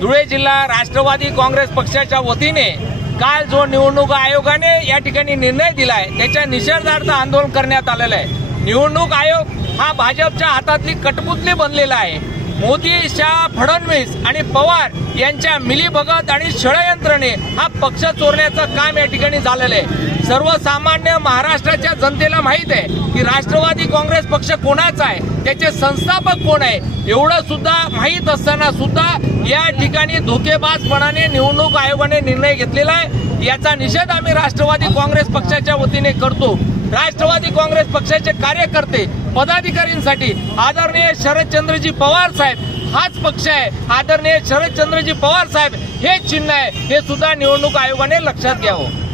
धुळे जिल्हा राष्ट्रवादी काँग्रेस पक्षाच्या वतीने काल जो निवडणूक आयोगाने या ठिकाणी निर्णय दिलाय त्याच्या निषेधार्थ आंदोलन करण्यात आलेलं आहे। निवडणूक आयोग हा भाजपच्या हातातली कठपुतली बनलेला आहे। मोदी, शाह, फडणवीस आणि पवार यांच्या मिलीभगत आणि षडयंत्राने हा पक्ष चोरण्याचं काम या ठिकाणी झालेलं आहे। सर्वसामान्य महाराष्ट्राच्या जनतेला माहित आहे की राष्ट्रवादी काँग्रेस पक्ष कोणाचा आहे, त्याचे संस्थापक कोण आहे, एवढं सुद्धा माहित असताना सुद्धा या ठिकाणी धोकेबाजपणाने निवडणूक आयोगाने निर्णय घेतलेला आहे। याचा निषेध आम्ही राष्ट्रवादी काँग्रेस पक्षाच्या वतीने करतो। राष्ट्रवादी काँग्रेस पक्षाचे कार्यकर्ते, पदाधिकाऱ्यांसाठी आदरणीय शरदचंद्रजी पवार साहेब हाच पक्ष आहे। आदरणीय शरदचंद्रजी पवार साहेब हे चिन्ह आहे, हे सुद्धा निवडणूक आयोगाने लक्षात घ्यावं।